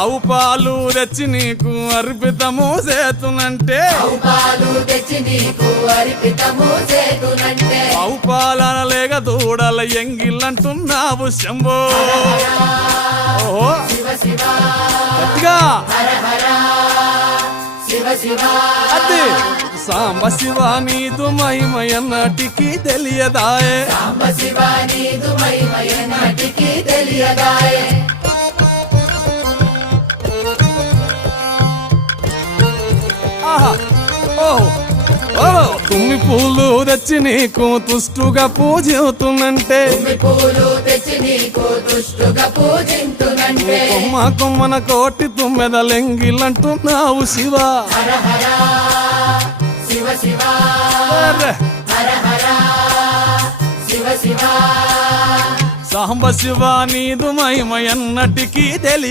ఆవు పాలు తెచ్చి నీకు అర్పితము చేతునంటే ఆవు పాలన లేక దూడల ఎంగిల్లంటున్నావు శంభో ఓహో గట్టిగా అది సాంబ శివ నీదు మహిమయన్నటికి తెలియదాయే ఆహా ఓహో ఓహో తుమ్మి పూలు తెచ్చి నీకు తుష్టుగా పూజిస్తున్నంటే కొమ్మ కొమ్మన కోటి తుమ్మెదలెంగిలంటున్నావు శివ సాంబ శివ నీదు మహిమయన్నటికి తెలియ